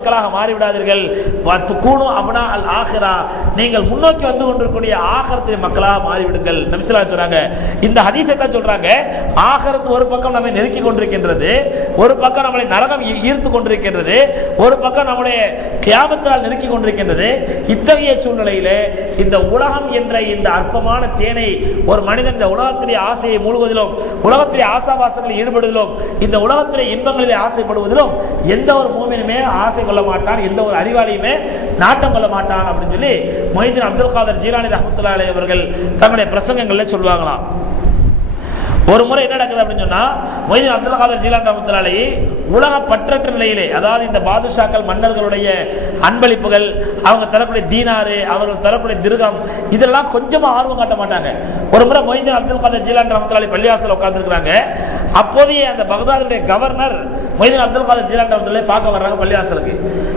மக்களாக மாறிவிடாதீர்கள். நீங்கள் முன்னோக்கி வந்து கொண்டிருக்கக்கூடிய ஆகரத்தின் மக்களாக மாறிவிடுங்கள். நபி ஸல்லல்லாஹு அலைஹி சொன்னாங்க. இந்த ஹதீஸை தான் சொல்றாங்க. ஆகரத்து ஒரு பக்கம் நம்மை நெருக்கி கொண்டிருக்கின்றது, ஒரு பக்கம் நம்மளை நரகம் ஈர்த்து கொண்டிருக்கின்றது, ஒரு பக்கம் நம்முடைய கியாமத்தால் நெருக்கி கொண்டிருக்கின்றது. இத்தகைய சூழ்நிலையிலே இந்த உலகம் என்ற இந்த அற்பமான தேனை ஒரு மனிதன் இந்த உலகத்திலே ஆசையை மூழ்குவதிலும், உலகத்திலே ஆசாபாசங்களில் ஈடுபடுவதிலும், இந்த உலகத்திலே இன்பங்களிலே ஆசைப்படுவதிலும் எந்த ஒரு மூமினுமே ஆசை கொள்ள மாட்டான், எந்த ஒரு அறிவாளியுமே நாட்டம் கொள்ள மாட்டான் அப்படின்னு சொல்லி மொய்தீன் அப்துல் காதர் ஜீலானி ரஹ்மத்துல்லாஹி அலைஹி அவர்கள் தங்களுடைய பிரசங்கங்கள்ல சொல்வாங்களாம். ஒரு முறை என்ன நடக்குது அப்படின்னு சொன்னா, மொய்தீன் அப்துல் காதர் ஜீலானி ரஹ்மத்துல்லாஹி அலைஹி உலக பற்றற்ற நிலையிலே, அதாவது இந்த பாதுஷாக்கள் மன்னர்களுடைய அன்பளிப்புகள், அவங்க தரக்கூடிய தீனாரு, அவர்கள் தரக்கூடிய திருகம், இதெல்லாம் கொஞ்சமா ஆர்வம் காட்ட மாட்டாங்க. ஒரு முறை மொய்தீன் அப்துல் காதர் ஜீலானி ரஹ்மத்துல்லாஹி அலைஹி பள்ளிவாசல்ல உட்கார்ந்துருக்காங்க. அப்போதைய அந்த பகதாதுடைய கவர்னர் மொய்தீன் அப்துல் காதர் ஜீலானி ரஹ்மத்துல்லாஹி பார்க்க வர்றாங்க பள்ளிவாசலுக்கு.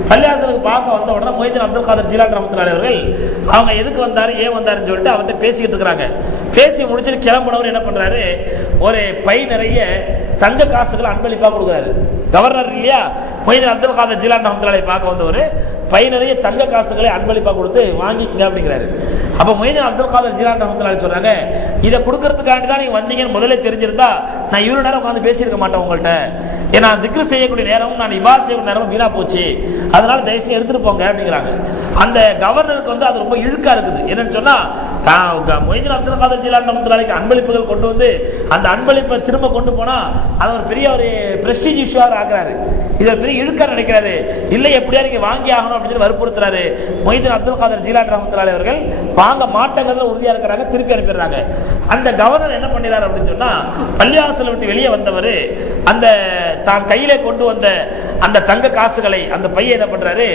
பள்ளிவாசலுக்கு பார்க்க வந்த உடனே மொய்தீன் அப்துல் காதர் ஜீலானி ரஹ்மத்துல்லாஹி அவர்கள் அவங்க எதுக்கு வந்தாரு, ஏன் வந்தாருன்னு சொல்லிட்டு அவர்கிட்ட பேசிக்கிட்டு இருக்கிறாங்க. பேசி முடிச்சுட்டு கிளம்பினவர் என்ன பண்றாரு, ஒரு பை நிறைய தங்க காசுகள் அன்பளிப்பா கொடுக்குறாரு. கவர்னர் இல்லையா, மொய்தீன் அப்துல் காதர் ஜீலானி ரஹ்மத்துல்லாஹி பார்க்க வந்தவர் பை நிறைய தங்க காசுகளை அன்பளிப்பா கொடுத்து வாங்கிக்கங்க அப்படிங்கிறாரு. அப்ப மொய்தீன் அப்துல் காதர் ஜீலானி ரஹ்மத்துல்லாஹி சொல்றாங்க, இதை கொடுக்கறதுக்காண்டி தான் நீங்க வந்தீங்கன்னு முதல்ல தெரிஞ்சிருந்தா நான் இவ்வளவு நேரம் உட்காந்து பேசியிருக்க மாட்டேன் உங்கள்கிட்ட. ஏன்னா திக்ர் செய்யக்கூடிய நேரமும் நான் இபாதத் செய்யக்கூடிய நேரமும் வீணா போச்சு, அதனால தயவுசெய்து எடுத்துட்டு போங்க அப்படிங்கிறாங்க. அந்த கவர்னருக்கு வந்து அது ரொம்ப இழுக்கா இருக்குது. என்னன்னு சொன்னா, மொய்தீன் அப்துல் காதர் ஜீலானி ரஹ்மத்துல்லாஹிக்கு அன்பளிப்புகள் கொண்டு வந்து அந்த அன்பளிப்பை திரும்ப கொண்டு போனா அது ஒரு பெரிய ஒரு பிரஸ்டீஜ் இஷ்யூவாக ஆக்குறாரு. இதை பெரிய இழுக்க நினைக்கிறாரு. இல்லை எப்படியா நீங்க வாங்கி ஆகணும் அப்படின்னு வற்புறுத்துறாரு. மொய்தீன் அப்துல் காதர் ஜீலானி ரஹ்மத்துல்லாஹி அவர்கள் வாங்க மாட்டேங்கிறதுல உறுதியா இருக்கிறாங்க, திருப்பி அனுப்பிடுறாங்க. அந்த கவர்னர் என்ன பண்ணிடுறாரு அப்படின்னு சொன்னா, பள்ளிவாசலை விட்டு வெளியே வந்தவர் அந்த தான் கையிலே கொண்டு வந்த அந்த தங்க காசுகளை அந்த பையன் என்ன பண்றாரு,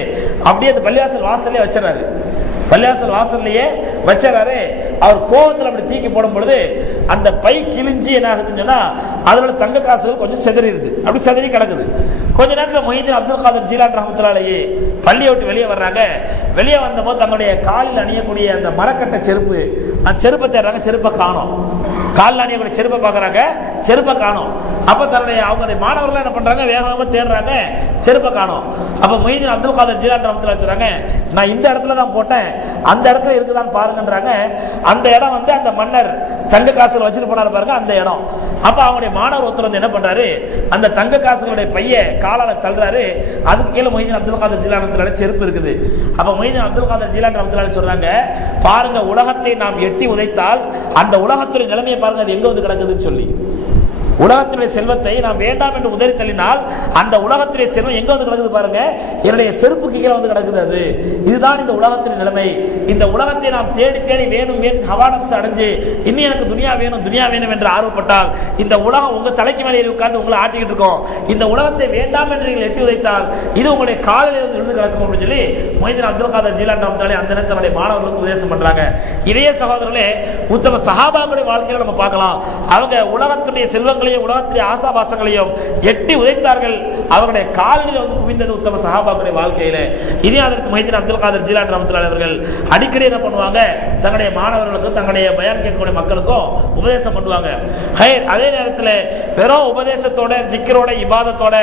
அப்படியே அந்த பள்ளிவாசல் வாசல்லே வச்சிடறாரு. பள்ளிவாசல் வாசல்லையே வச்சாரு. அவர் கோபத்தில் அப்படி தூக்கி போடும் பொழுது அந்த பை கிழிஞ்சி என்ன ஆகுதுன்னு சொன்னா, அதோட தங்க காசுகள் கொஞ்சம் செதறிடுது, அப்படி செதறி கிடக்குது. கொஞ்ச நேரத்தில் மொய்தீன் அப்துல் காதர் ஜீலானி ரஹ்மத்துல்லாஹி அலைஹி பள்ளியை விட்டு வெளியே வர்றாங்க. வெளியே வந்தபோது தங்களுடைய காலில் அணியக்கூடிய அந்த மரக்கட்டை செருப்பு, அந்த செருப்பை தேடுறாங்க, செருப்பை காணோம். காலில் அணியக்கூடிய செருப்பை பார்க்குறாங்க, செருப்பை காணோம். அப்போ தன்னுடைய அவங்களுடைய மாணவர்கள் என்ன பண்றாங்க, வேகமாக தேடுறாங்க, செருப்பை காணோம். அப்போ மொய்தீன் அப்துல் காதர் ஜீலானி ரஹ்மத்துல்லாஹி சொல்றாங்க, நான் இந்த இடத்துல தான் போட்டேன், அந்த இடத்துல இருக்குதான்னு பாருங்கன்றாங்க. அந்த இடம் வந்து அந்த மன்னர் தங்க காசுகள் வச்சுட்டு போனாரு பாருங்க, அந்த இடம். அப்ப அவங்களுடைய மாணவர் ஒருத்தர் வந்து என்ன பண்றாரு, அந்த தங்க காசுகளுடைய பைய காலால தள்ளுறாரு. அதுக்கு கீழே மொய்தீன் அப்துல் காதர் ஜீலானி ரஹ்மத்துல்லாஹி செருப்பு இருக்குது. அப்ப மொய்தீன் அப்துல் காதர் ஜீலானி ரஹ்மத்துல்லாஹி சொல்றாங்க, பாருங்க உலகத்தை நாம் எட்டி உதைத்தால் அந்த உலகத்துடைய நிலைமையை பாருங்க, அது எங்க வந்து கிடக்குதுன்னு சொல்லி. உலகத்தினுடைய செல்வத்தை நாம் வேண்டாம் என்று உதறி தள்ளினால் அந்த உலகத்திலே செல்வம் எங்க வந்து கிடக்குது பாருங்க, என்னுடைய செருப்புக்கு கீழே வந்து கிடக்குது. அது இதுதான் இந்த உலகத்தின் நிலைமை. இந்த உலகத்தை நாம் தேடி தேடி வேணும் வேணும் ஹவானப்ஸ் அடைஞ்சு இன்னும் எனக்கு துனியா வேணும் துனியா வேணும் என்று ஆர்வப்பட்டால் இந்த உலகம் உங்க தலைக்கு மேலே உட்கார்ந்து உங்களை ஆட்டிக்கிட்டு இருக்கோம். இந்த உலகத்தை வேண்டாம் என்று நீங்கள் எட்டி உதைத்தால் இது உங்களுடைய காலில் இருந்து விழுந்து கிடக்கும் அப்படின்னு சொல்லி மொய்தீன் அப்துல் காதர் ஜீலானி ரஹ்மத்துல்லாஹி அந்த நேரத்தினுடைய மாணவர்களுக்கு உபதேசம் பண்றாங்க. இதே சகோதரர்களே, உத்தம சஹாபாக்களுடைய வாழ்க்கையில நம்ம பார்க்கலாம். அவங்க உலகத்துடைய செல்வங்களையும் உலகத்திலே ஆசாபாசங்களையும் எட்டி உதைத்தார்கள். அவருடைய காலில் வந்து குவிந்தது உத்தம சஹாபாக்களுடைய வாழ்க்கையில. இதே அதற்கு மொய்தீன் அப்துல் காதர் ஜீலானி ரஹ்மத்துல்லாஹி அவர்கள் அடிக்கடி என்ன பண்ணுவாங்க, தங்களுடைய மாணவர்களுக்கும் தங்களுடைய பயான் கேட்கக்கூடிய மக்களுக்கும் உபதேசம் பண்ணுவாங்க. அதே நேரத்தில் வெறும் உபதேசத்தோட திக்ரோட இபாதத்தோட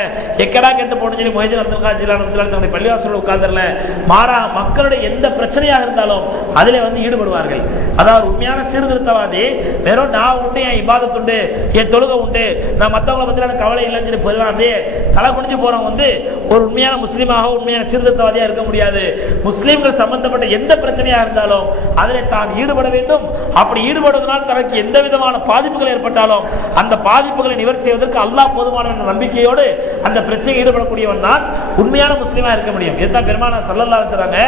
எக்கடா கேட்டு போன்னு சொல்லி மொய்தீன் அப்துல் காதர் ஜீலானி ரஹ்மத்துல்லாஹி தங்களுடைய பள்ளிவாசலில் உட்கார்ந்தல, மாறா மக்களுடைய எந்த பிரச்சனையாக இருந்தாலும் அதிலே வந்து ஈடுபடுவார்கள். அதாவது உண்மையான சீர்திருத்தவாதி வெறும் நான் உண்டு, என் இபாதத் உண்டு, என் தொழுகை உண்டு, நான் மற்றவங்களை பத்தி எனக்கு கவலை இல்லைன்னு சொல்லி போயிடுவேன். அப்படியே தலை குனிஞ்சு போறவங்க வந்து ஒரு உண்மையான முஸ்லீமாக உண்மையான சீர்திருத்தவாதியா இருக்க முடியாது. முஸ்லீம்கள் சம்பந்தப்பட்ட எந்த பிரச்சனையா இருந்தாலும் அதில் தான் ஈடுபட வேண்டும். அப்படி ஈடுபடுவதனால் தனக்கு எந்த விதமான பாதிப்புகள் ஏற்பட்டாலும் அந்த பாதிப்புகளை நிவர்த்தி செய்வதற்கு அல்லாஹ் போதுமான நம்பிக்கையோடு அந்த பிரச்சனையில் ஈடுபடக்கூடியவன் தான் உண்மையான முஸ்லீமா இருக்க முடியும். இதுதான் பெருமானார் ஸல்லல்லாஹு அலைஹி வஸல்லம் சொல்றாங்க,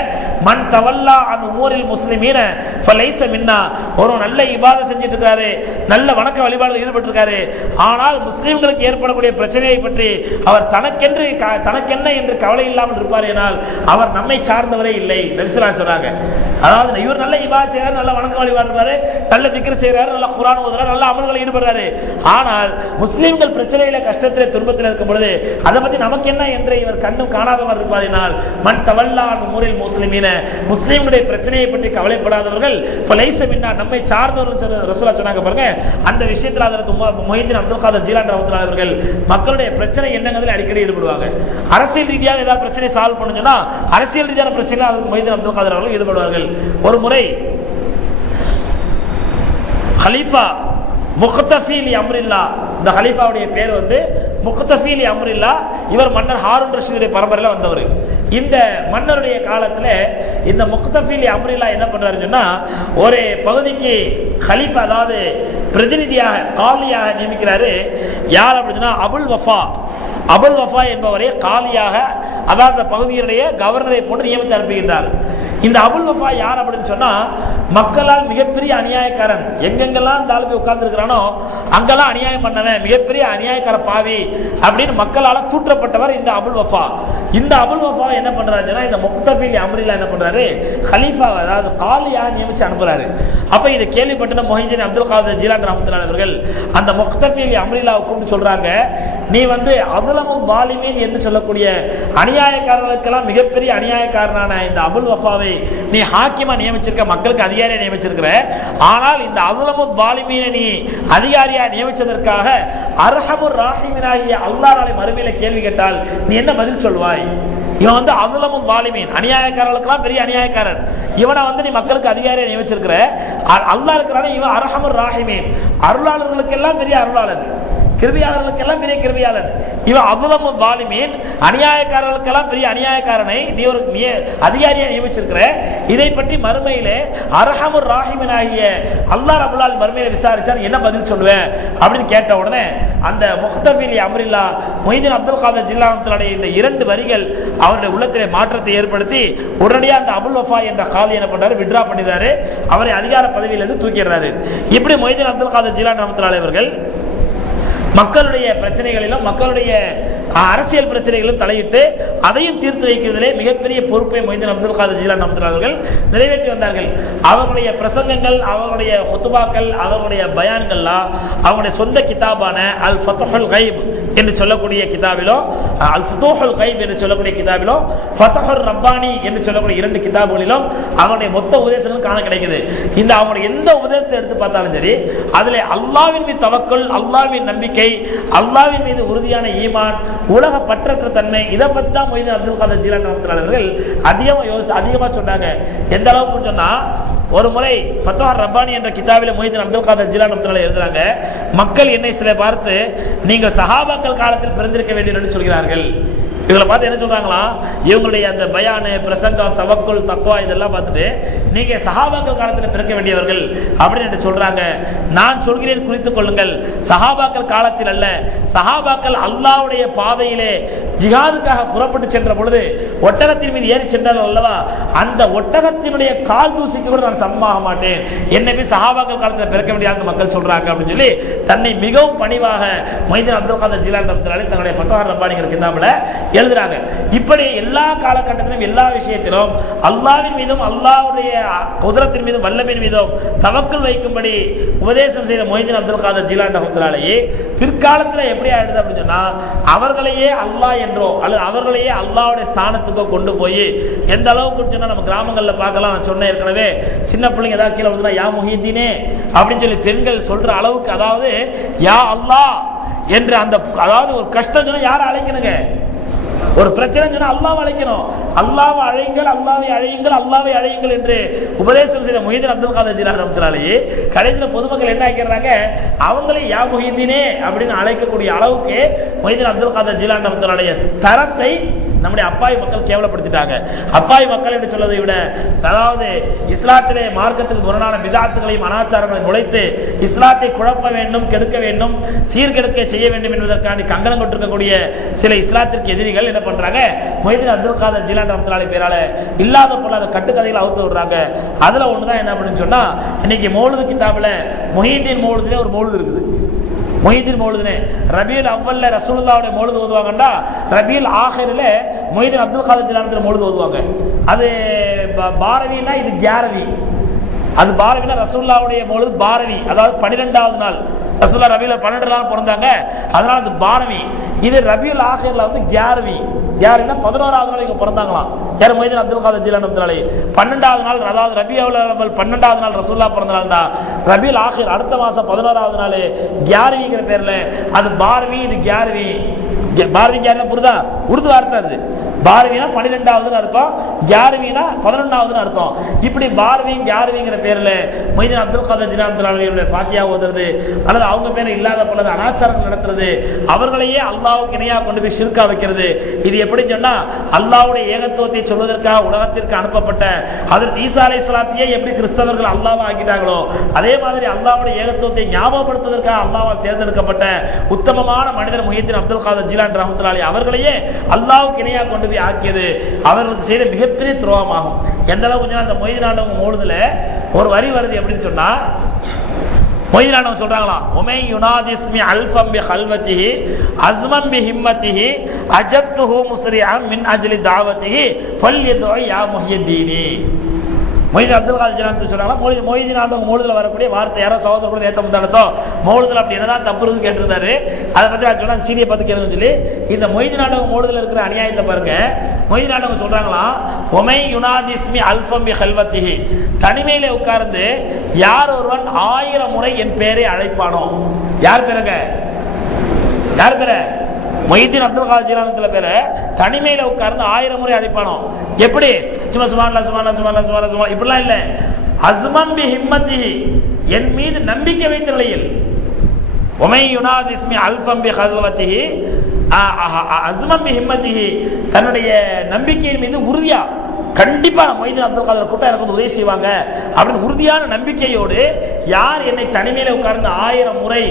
மன் தவல்லா அன் உமூரில் முஸ்லிமீன ஃபலைஸ மின்னா. ஒரு நல்ல இபாதத் செஞ்சிட்டு இருக்காரு, நல்ல வணக்க வழிபாடுகள் ஈடுபட்டு இருக்காரு, ஆனால் முஸ்லிம்களுக்கு ஏற்படக்கூடிய பிரச்சனையை பற்றி அவர் தனக்கென்ன என்று கவலை இல்லாமல் இருப்பார் என்றால் அவர் நம்மை சார்ந்தவரே இல்லை. நபி ஸல்லல்லாஹு அலைஹி சொல்றாங்க. அதாவது இவர் நல்ல இபாதத் செய்றாரு, நல்ல வணக்க வழிபாடு இருக்காரு, நல்ல திக்ர் செய்றாரு, நல்ல குர்ஆன் ஓதுறாரு, நல்ல அமல்களில் ஈடுபடுறாரு, ஆனால் முஸ்லிம்கள் பிரச்சனையில கஷ்டத்திலே துன்பத்தில் இருக்கும் பொழுது அதை பத்தி நமக்கு என்ன என்று இவர் கண்ணும் காணாதவர் இருப்பார் என்றால் மன் தவல்லா அன் உமூரில் முஸ்லிமீன, முஸ்லிம்களுடைய பிரச்சனையை பற்றி கவலைப்படாதவர்கள் ஃபலைஸ மின்னா, நம்மை சார்ந்தவர்கள் ரசூலுல்லாஹ் சொன்னாங்க பாருங்க. அந்த விஷயத்தில் அதற்கு மொய்தீன் அப்துல் காதர் ஜீலானி ரஹ்மத்துல்லாஹி அவர்கள் மக்களுடைய பிரச்சனை என்னங்கிறதுல அடிக்கடி ஈடுபடுவாங்க. அரசியல் ரீதியாக ஏதாவது பிரச்சனை சால்வ் பண்ணுங்கன்னா அரசியல் ரீதியான பிரச்சனை அதுக்கு மொய்தீன் அப்துல் காதர் அவர்கள் ஈடுபடுவார்கள். ஒரு முறை ஹலீஃபா முக்தஃபி லி அம்ரில்லா, இந்த ஹலீஃபாவுடைய பேர் வந்து முக்தஃபி லி அம்ரில்லா. இவர் மன்னர் ஹாரூன் ரஷீதுடைய பரம்பரையில வந்தவர். இந்த மன்னருடைய காலத்துல இந்த முக்தஃபி லி அம்ரில்லா என்ன பண்றாருன்னு சொன்னா, ஒரு பகுதிக்கு ஹலீஃபா அதாவது பிரதிநிதியாக காலியாக நியமிக்கிறாரு. யார் அப்படின்னா அபுல் வஃபா. அபுல் வஃபா என்பவரை காலியாக அதாவது அந்த பகுதியினுடைய கவர்னரை போட்டு நியமித்து அனுப்புகின்றார். இந்த அபுல் வஃபா யார் அப்படின்னு சொன்னா, மக்களால் மிகப்பெரிய அநியாயக்காரன். எங்கெங்கெல்லாம் இந்த ஆளு போய் உட்கார்ந்து இருக்கிறானோ அங்கெல்லாம் அநியாயம் பண்ணவன், மிகப்பெரிய அநியாயக்கார பாவி அப்படின்னு மக்களால் தூற்றப்பட்டவர் இந்த அபுல் வஃபா. இந்த அபுல் வஃபா என்ன பண்றாருன்னா, இந்த முக்தஃபி லி அம்ரில்லா என்ன பண்றாரு, ஹலீஃபா அதாவது காலியாக நியமிச்சு அனுப்புறாரு. அப்ப இதை கேள்விப்பட்ட மொஹிதீன் அப்துல் காதர் ஜீலானி ரஹ்மத்துல்லாஹி அவர்கள் அந்த முக்தஃபி லி அம்ரில்லாவை கூப்பிட்டு சொல்றாங்க, நீ வந்து அதுலமும் வாலிமீன் என்று சொல்லக்கூடிய அநியாயக்காரர்களுக்கெல்லாம் மிகப்பெரிய அநியாயக்காரனான இந்த அபுல் வஃபாவை நீ ஹாக்கிமா நியமிச்சிருக்க, மக்களுக்கு அதிகாரியா நியமிச்சிருக்கிற. ஆனால் இந்த அதுலமும் வாலிமீனை நீ அதிகாரியா நியமிச்சதற்காக அர்ஹமுர் ராஹிமீனாகிய அல்லாஹ் நாளை மறுமையில கேள்வி கேட்டால் நீ என்ன பதில் சொல்வாய்? இவன் வந்து அதுலமும் வாலிமீன், அநியாயக்காரர்களுக்கெல்லாம் பெரிய அநியாயக்காரன். இவனை வந்து நீ மக்களுக்கு அதிகாரியா நியமிச்சிருக்கிற. அல்லாஹ் இருக்கிறான இவன் அர்ஹமுர் ராஹிமீன், அருளாளர்களுக்கெல்லாம் பெரிய அருளாளன், கிருபியாளர்களுக்கெல்லாம் பெரிய கிருபியாளன். இவன் அதுலமும் வாலிமீன், அநியாயக்காரர்களுக்கெல்லாம் பெரிய அநியாயக்காரனை நீ ஒரு அதிகாரியா நியமிச்சிருக்கிற. இதை பற்றி மறுமையிலே அர்ஹமுர் ராஹிமீன் ஆகிய அல்லாஹ் ரப்பல் ஆலமீன் மறுமையில விசாரிச்சா என்ன பதில் சொல்லுவேன் அப்படின்னு கேட்ட உடனே அந்த முக்தஃபி லி அம்ரில்லா மொய்தீன் அப்துல் காதர் ஜில்லானி ரஹ்மத்துல்லாஹி இந்த இரண்டு வரிகள் அவருடைய உள்ளத்திலே மாற்றத்தை ஏற்படுத்தி உடனடியாக அந்த அபுல் வஃபா என்ற காதி என்ன பண்றாரு, விட்ரா பண்ணிடுறாரு. அவரை அதிகார பதவியிலிருந்து தூக்கிடுறாரு. இப்படி மொய்தீன் அப்துல் காதர் ஜில்லானி ரஹ்மத்துல்லாஹி அவர்கள் மக்களுடைய பிரச்சனைகளிலும் மக்களுடைய அரசியல் பிரச்சனைகளும் தலையிட்டு அதையும் தீர்த்து வைக்கிறதிலே மிகப்பெரிய பொறுப்பை மொய்தீன் அப்துல் காதர் ஜீலானி ரஹ்மத்துல்லாஹி அவர்கள் நிறைவேற்றி வந்தார்கள். அவர்களுடைய பிரசங்கங்கள், அவர்களுடைய ஹுத்பாக்கள், அவர்களுடைய பயான்கள்லாம் அவங்களுடைய சொந்த கிதாபான அல் ஃபத்ஹுல் கைப் என்று சொல்லக்கூடிய கிதாபிலோ, அல் ஃபுதூஹுல் கைப் என்று சொல்லக்கூடிய கிதாபிலோ, ஃபத்ஹுர் ரப்பானி என்று சொல்லக்கூடிய இரண்டு கிதாபுகளிலும் அவருடைய மொத்த உபதேசங்கள் காண கிடைக்குது. இந்த அவங்களுடைய எந்த உபதேசத்தை எடுத்து பார்த்தாலும் சரி, அதிலே அல்லாஹ்வின் மீது தவக்குல், அல்லாஹ்வின் நம்பிக்கை, அல்லாஹ்வின் மீது உறுதியான ஈமான், உலக பற்றற்ற தன்மை, இதை பத்தி தான் மொய்தீன் அப்துல் காதர் ஜீலானி ரஹ்மத்துல்லாஹி அவர்கள் அதிகமா சொன்னாங்க. எந்த அளவுக்கு சொன்னா, ஒரு முறை ஃபத்ஹுர் ரப்பானி என்ற கிதாபில மொய்தீன் அப்துல் காதர் ஜீலானி ரஹ்மத்துல்லாஹி எழுதுறாங்க, மக்கள் என்னை சில பார்த்து நீங்கள் சஹாபாக்கள் காலத்தில் பிறந்திருக்க வேண்டும் என்று சொல்கிறார்கள். இவங்களை பார்த்து என்ன சொல்றாங்களா, இவங்களுடைய அந்த பயானு, பிரசங்கம், தவக்குல், தக்வா இதெல்லாம் பார்த்துட்டு நீங்க சஹாபாக்கள் காலத்தில் பிறக்க வேண்டியவர்கள் அப்படின்னு சொல்றாங்க. நான் சொல்கிறேன், குறித்துக் கொள்ளுங்கள், சஹாபாக்கள் காலத்தில் அல்ல, சஹாபாக்கள் அல்லாஹ்வுடைய பாதையிலே ஜிஹாதுக்காக புறப்பட்டு சென்ற பொழுது ஒட்டகத்தின் மீது ஏறி சென்றார்கள் அல்லவா, அந்த ஒட்டகத்தினுடைய கால் தூசிக்கு கூட நான் சமமாக மாட்டேன், என்னை போய் சஹாபாக்கள் காலத்தில் பிறக்க வேண்டிய மக்கள் சொல்றாங்க அப்படின்னு சொல்லி தன்னை மிகவும் பணிவாக மொய்தீன் அப்துல் காதர் ஜீலானி ரஹ்மத்துல்லாஹி தன்னுடைய ஃபத்ஹுர் ரப்பானிங்கிற கிதாபில் எழுதுறாங்க. இப்படி எல்லா காலகட்டத்திலும் எல்லா விஷயத்திலும் அல்லாஹ்வின் மீதும் அல்லாஹ்வுடைய குதிரத்தின் மீதும் வல்லமையின் மீதும் தவக்குல் வைக்கும்படி உபதேசம் செய்த மொய்தீன் அப்துல் காதர் ஜீலானி ரஹ்மத்துல்லாஹி பிற்காலத்தில் எப்படி ஆயிடுது அப்படின்னு சொன்னா, அவர்களையே அல்லாஹ் என்றோ அல்லது அவர்களையே அல்லாஹ்வுடைய ஸ்தானத்துக்கோ கொண்டு போய் எந்த அளவுக்கு சொன்னா நம்ம கிராமங்களில் பார்க்கலாம். நான் சொன்னேன் ஏற்கனவே, சின்ன பிள்ளைங்க ஏதாவது கீழே வந்து யா முஹிதீனே அப்படின்னு சொல்லி பெண்கள் சொல்ற அளவுக்கு, அதாவது யா அல்லாஹ் என்று அந்த, அதாவது ஒரு கஷ்டம் சொன்னா யாரை அழைக்கணுங்க, ஒரு பிரச்சனை சொன்னா அல்லாஹ்வை அழைக்கணும், அல்லாஹ்வை அழையுங்கள், அல்லாஹ்வை அழையுங்கள், அல்லாஹ்வை அழையுங்கள் என்று உபதேசம் செய்த மொய்தீன் அப்துல் காதர் ஜீலானி ரஹ்மத்துல்லாஹி கடைசியில் பொதுமக்கள் என்ன ஆக்கிறாங்க, அவங்களே யா முஹிதீனே அப்படின்னு அழைக்கக்கூடிய அளவுக்கு மொய்தீன் அப்துல் காதர் ஜீலானி ரஹ்மத்துல்லாஹி தரத்தை நம்முடைய அப்பாவி மக்கள் கேவலப்படுத்திட்டாங்க. அப்பாவி மக்கள் என்று சொல்வதை விட, அதாவது இஸ்லாத்திலே மார்க்கத்துக்கு முரணான பிதாத்துகளையும் அனாச்சாரங்களையும் நுழைத்து இஸ்லாத்தை குழப்ப வேண்டும், கெடுக்க வேண்டும், சீர்கெடுக்க செய்ய வேண்டும் என்பதற்காண்டி கங்கணம் கொண்டிருக்கக்கூடிய சில இஸ்லாத்திற்கு எதிரிகள் என்ன பண்றாங்க, மொய்தீன் அப்துல் காதர் ஜீலானி ரஹ்மத்துல்லாஹி பேரால இல்லாத பொல்லாத கட்டுக்கதைகளை அவுத்து விடுறாங்க. அதுல ஒண்ணுதான் என்ன அப்படின்னு சொன்னா, இன்னைக்கு மௌலுது கிதாபுல முஹீதீன் மௌலுதுல ஒரு மௌலுது இருக்குது. மொய்தீன் மௌலுதுனே ரபியுல் அவ்வல்ல ரசூலுல்லாஹ்வுடைய மௌலுது ஓதுவாங்கண்டா, ரபியுல் ஆஹிரில மொய்தீன் அப்துல் காதர் ஜீலானி மௌலுது ஓதுவாங்க. அது பாரவினா, இது கியாரவி. அது பாரவினா ரசூலுல்லாஹ்வுடைய மௌலுது பாரவி, அதாவது 12வது நாள். ரசூலுல்லாஹ் ரபியுல் 12 நாள் பிறந்தாங்க, அதனால அது பாரவி. இது ரபியுல் ஆஹிர்ல வந்து கியாரவி. யாருன்னா 11வது நாள் இங்க பிறந்தாங்களாம். யார்? மொய்தீன் அப்துல் காதர் ஜீலானி ரஹ்மத்துல்லாஹி. 12வது நாள், அதாவது ரபியுல் அவல் 12வது நாள் ரசூலுல்லாஹ் பிறந்த நாள் தான். ரபியுல் ஆஹிர் அடுத்த மாசம் 11வது நாள் கியாரவிங்கிற பேர்ல அது பாரவி, இது கியாரவி. பார்விங்க புரிதா? உருது வார்த்தை அது. பார்வினா 12வது அர்த்தம், கியாரவினா 11வது அர்த்தம். இப்படி பார்விங் கியாரவிங்கிற பேர்ல மொய்தீன் அப்துல் காதர் ஜிலானி ஃபாத்தியா ஓதுறது அல்லது அவங்க பேர்ல இல்லாத பல அனாச்சாரங்கள் நடத்துறது, அவர்களையே அல்லாஹ்வுக்கு இணையாக கொண்டு போய் ஷிர்கா வைக்கிறது. இது எப்படி சொன்னா அல்லாஹ்வுடைய ஏகத்துவத்தை சொல்வதற்காக உலகத்திற்கு அனுப்பப்பட்ட ஹஜ்ரத் ஈசா அலைஹிஸ்ஸலாத்தையே எப்படி கிறிஸ்தவர்கள் அல்லாஹ்வா ஆக்கிட்டாங்களோ அதே மாதிரி அல்லாஹ்வுடைய ஏகத்துவத்தை ஞாபகப்படுத்துவதற்காக அல்லாஹ்வால் தேர்ந்தெடுக்கப்பட்ட உத்தமமான மனிதர் முஹித்தீன் அப்துல் காதர் ஜிலானி ரஹ்மத்துல்லாஹி அலைஹி அவர்களையே அல்லாஹ்வுக்கு இணையாக கொண்டு போய் ஆக்கியது அவர்களுக்கு செய்த மிகப்பெரிய துரோகமாகும். எந்த அளவுக்கு அந்த மொய்தீன் ஆண்டவங்க மௌலிதுல ஒரு வரி வருது எப்படின்னு சொன்னா, மொய்தீன் ஆண்டவங்க சொல்றாங்களா, உமை யுனாதிஸ்மி அல்ஃபம் பி கல்வத்திஹி அஸ்மம் பி ஹிம்மத்திஹி அஜப்துஹு முஸ்ரிஅம் மின் அஜ்லி தாவத்திஹி ஃபல்யது யா முஹியத்தீனி. மொய்தீன் அப்துல் காதர் ஜிலானி சொல்றாங்களா, மொய்தீன் ஆண்டவங்க மௌலிதுல வரக்கூடிய வார்த்தை யாரோ சகோதரர்கள் நேத்த முந்தானத்தோ மௌலிதுல அப்படி என்னதான் தப்பு இருக்கு கேட்டிருந்தாரு. அதை பத்தி நான் சொன்னா சீடியை பார்த்து கேளுன்னு சொல்லி இந்த மொய்தீன் ஆண்டவங்க மௌலிதுல இருக்கிற அநியாயத்தை பாருங்க. மொய்தீன் ஆண்டவங்க சொல்றாங்களா, உமை யுனாதிஸ்மி அல்ஃபம் பி கல்வத்திஹி, தனிமையிலே உட்கார்ந்து யார் ஒருவன் 1000 முறை என் பேரை அழைப்பானோ, யார் பேருங்க, யார் பேர, மொய்தீன் அப்துல் காதர் ஜிலானி பேர தனிமையில உட்கார்ந்து 1000 முறை அழைப்பானோ. எப்படி? சும்மா சுப்ஹானல்லாஹ் சுப்ஹானல்லாஹ் சுப்ஹானல்லாஹ் சுப்ஹானல்லாஹ் இப்படிலாம் இல்ல, அஸ்மம் பி ஹிம்மத்திஹி, என் மீது நம்பிக்கை வைத்த நிலையில். உமை யுனாதிஸ்மி அல்ஃபம் பி கல்வத்திஹி அஸ்மம் பி ஹிம்மத்திஹி, தன்னுடைய நம்பிக்கையின் மீது உறுதியா, கண்டிப்பா மொய்தீன் அப்துல் காதர் கூட்டம் எனக்கு உதவி செய்வாங்க அப்படின்னு உறுதியான நம்பிக்கையோடு யார் என்னை தனிமையில உட்கார்ந்து 1000 முறை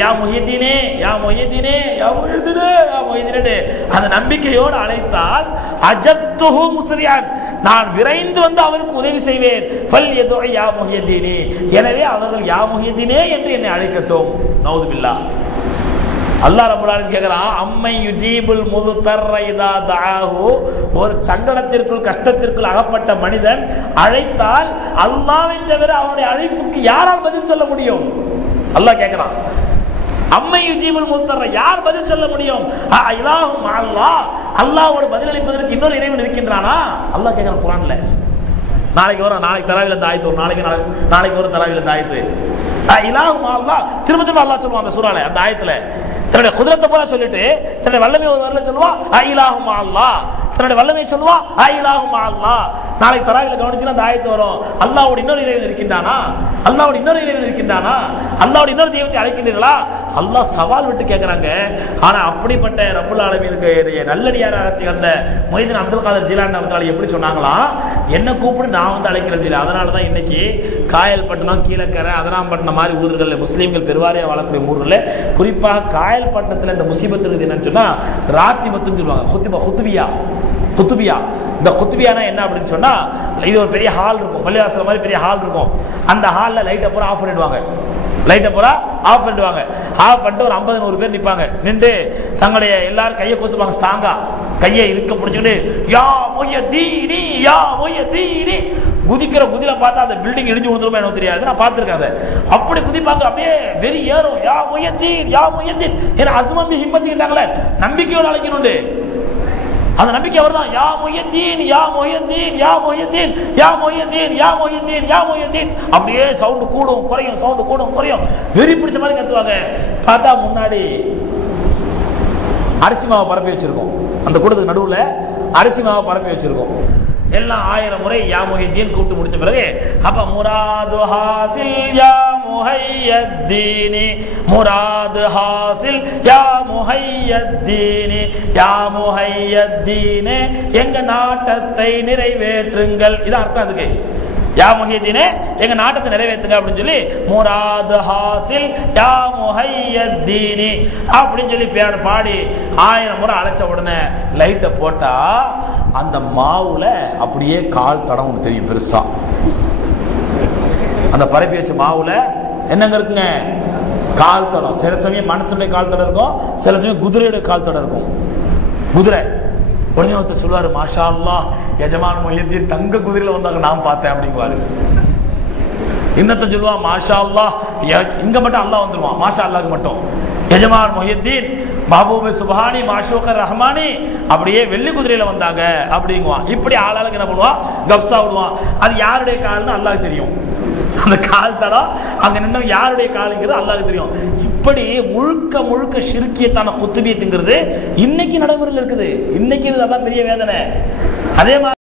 யா முஹியத்தீனே யா முஹியத்தீனே யா முஹியத்தீனே யா முஹியத்தீனே அந்த நம்பிக்கையோடு அழைத்தால் அஜப்துஹு முஸ்ரியான், நான் விரைந்து வந்து அவருக்கு உதவி செய்வேன். ஃபல்யது யா முஹியத்தீனி, எனவே அவர்கள் யா முஹியத்தீனே என்று என்னை அழைக்கட்டும். நவுது பில்லாஹ். அல்லாஹ் ரப்பல் ஆலமீன் கேக்குறான், அம்மை யுஜீபுல் முதுத்தர்ர இதா தஆஹு, ஒரு சங்கடத்திற்குள் கஷ்டத்திற்குள் அகப்பட்ட மனிதன் அழைத்தால் அல்லாஹ்வை தவிர அவனுடைய அழைப்புக்கு யாரால் பதில் சொல்ல முடியும்? அல்லாஹ் கேக்குறான், அம்மை யுஜீபுல் முதுத்தர்ர, யார் பதில் சொல்ல முடியும்? இலாஹு மஅல்லாஹ், அல்லாஹ்வோடு பதில் அளிப்பதற்கு இன்னொரு இறைவன் இருக்கின்றானா? அல்லாஹ் கேக்குறான் குர்ஆன்ல. நாளைக்கு வரும், நாளைக்கு தராவில இந்த ஆயத்து வரும், நாளைக்கு வரும் தராவில இந்த ஆயத்து. இலாஹு மஅல்லாஹ் திரும்ப திரும்ப அல்லாஹ் சொல்லுவான் அந்த சூரால, அந்த ஆயத்துல தன்னுடைய குதிரத்தை போல சொல்லிட்டு தன்னுடைய வல்லமை ஒரு வரல சொல்லுவா இலாஹு மஅல்லாஹ், தன்னுடைய வல்லமை சொல்லுவா இலாஹு மஅல்லாஹ். நாளைக்கு தராவில கவனிச்சுன்னா அந்த ஆயத்து வரும், அல்லாஹ்வோட இன்னொரு இறைவன் இருக்கின்றானா, அல்லாஹ்வோட இன்னொரு இறைவன் இருக்கின்றானா, அல்லாஹ்வோட இன்னொரு தெய்வத்தை அழைக்கின்றீர்களா? அல்லாஹ் சவால் விட்டு கேட்கிறாங்க. ஆனா அப்படிப்பட்ட ரப்புல் ஆலமீனுக்கு நல்லடியாராக திகழ்ந்த மொய்தீன் அப்துல் காதர் ஜிலானி ரஹ்மத்துல்லாஹி எப்படி சொன்னாங்களா, என்ன கூப்பிட்டு நான் வந்து அழைக்கிறேன் சொல்லி. அதனாலதான் இன்னைக்கு காயல்பட்டினம், கீழக்கரை, அதனாம்பட்டினம் மாதிரி ஊர்கள் முஸ்லீம்கள் பெருவாரியாக வாழக்கூடிய ஊர்களில் குறிப்பாக காயல்பட்டினத்தில் இந்த முசீபத்து இருக்குது என்னன்னு சொன்னா ராத்திபத்துன்னு சொல்லுவாங்க. குத்துபியா. இந்த குத்துபியானா என்ன அப்படின்னு சொன்னா, இது ஒரு பெரிய ஹால் இருக்கும், பள்ளிவாசல் மாதிரி பெரிய ஹால் இருக்கும். அந்த ஹாலில் லைட்டை பூரா ஆஃப் பண்ணிடுவாங்க. ஆஃப் பண்ணிட்டு ஒரு 50-100 பேர் நிற்பாங்க. நின்று தங்களுடைய எல்லாரும் கையை கொத்துப்பாங்க, ஸ்ட்ராங்கா கையை இருக்க பிடிச்சிக்கிட்டு யா முஹியத்தீனி யா முஹியத்தீனி குதிக்கிற குதிரை பார்த்தா அந்த பில்டிங் இடிஞ்சு விழுந்துருமா எனக்கு தெரியாது, நான் பார்த்துருக்காங்க. அப்படி குதிப்பாங்க, அப்படியே வெறி ஏறும். யா முஹியத்தீன் யா முஹியத்தீன், ஏன்னா அஸ்மம் பி ஹிம்மத்தின்றாங்களே, நம்பிக்கையோடு அழைக்கணுண்டு. அந்த நம்பிக்கை அவர்தான், யா முஹியத்தீன் யா முஹியத்தீன் யா முஹியத்தீன் யா முஹியத்தீன் யா முஹியத்தீன் யா முஹியத்தீன். அப்படியே சவுண்ட் கூடும் குறையும், சவுண்ட் கூடும் குறையும், வெறி பிடிச்ச மாதிரி கத்துவாங்க. பார்த்தா முன்னாடி அரிசி மாவை பரப்பி வச்சிருக்கோம், அந்த கூட்டத்துக்கு நடுவுல அரிசி மாவை பரப்பி வச்சிருக்கோம். எல்லாம் 1000 முறை யா முஹியத்தீன் கூப்பிட்டு முடிச்ச பிறகு அப்ப முராது ஹாசில் யா முஹையத்தீனி, முராது ஹாசில் யா முஹையத்தீனி, யா முஹையத்தீனே எங்க நாட்டத்தை நிறைவேற்றுங்கள். இதான் அர்த்தம் அதுக்கு. யா முஹியத்தீனே எங்க நாட்டத்தை நிறைவேற்றுங்க அப்படின்னு சொல்லி முராது ஹாசில் யா முஹையத்தீனி அப்படின்னு சொல்லி பாடி 1000 முறை அழைச்ச உடனே லைட்டை போட்டா அந்த மாவுல அப்படியே கால் தடம் ஒன்று தெரியும் பெருசா. அந்த பரப்பி வச்ச மாவுல என்னங்க இருக்குங்க, கால் தடம். சில சமயம் மனுஷனுடைய கால் தடம் இருக்கும், சில சமயம் குதிரையுடைய கால் தடம் இருக்கும். குதிரை உடனே ஒருத்தர் சொல்லுவாரு, மாஷா அல்லாஹ் எஜமான் முஹியத்தீன் தங்க குதிரையில வந்தாங்க நான் பார்த்தேன் அப்படிங்குவாரு. இன்னத்த சொல்லுவான், மாஷா அல்லாஹ் இங்க மட்டும் அல்லாஹ் வந்துருவான், மாஷா அல்லாஹ்க்கு மட்டும் எஜமான் முஹியத்தீன் மஹபூபு சுப்ஹானி மாஷூகர் ரஹ்மானி அப்படியே வெள்ளி குதிரையில வந்தாங்க அப்படிங்குவான். இப்படி ஆளாளுக்கு என்ன பண்ணுவான், கப்சா விடுவான். அது யாருடைய கால்னு அல்லாஹ்க்கு தெரியும். அந்த கால் தடம் அங்க நின்று யாருடைய காலுங்கிறது அல்லாஹ்க்கு தெரியும். இப்படி முழுக்க முழுக்க ஷிர்கியத்தான குத்துபியத்துங்கிறது இன்னைக்கு நடைமுறையில் இருக்குது. இன்னைக்கு அதான் பெரிய வேதனை. அதே மாதிரி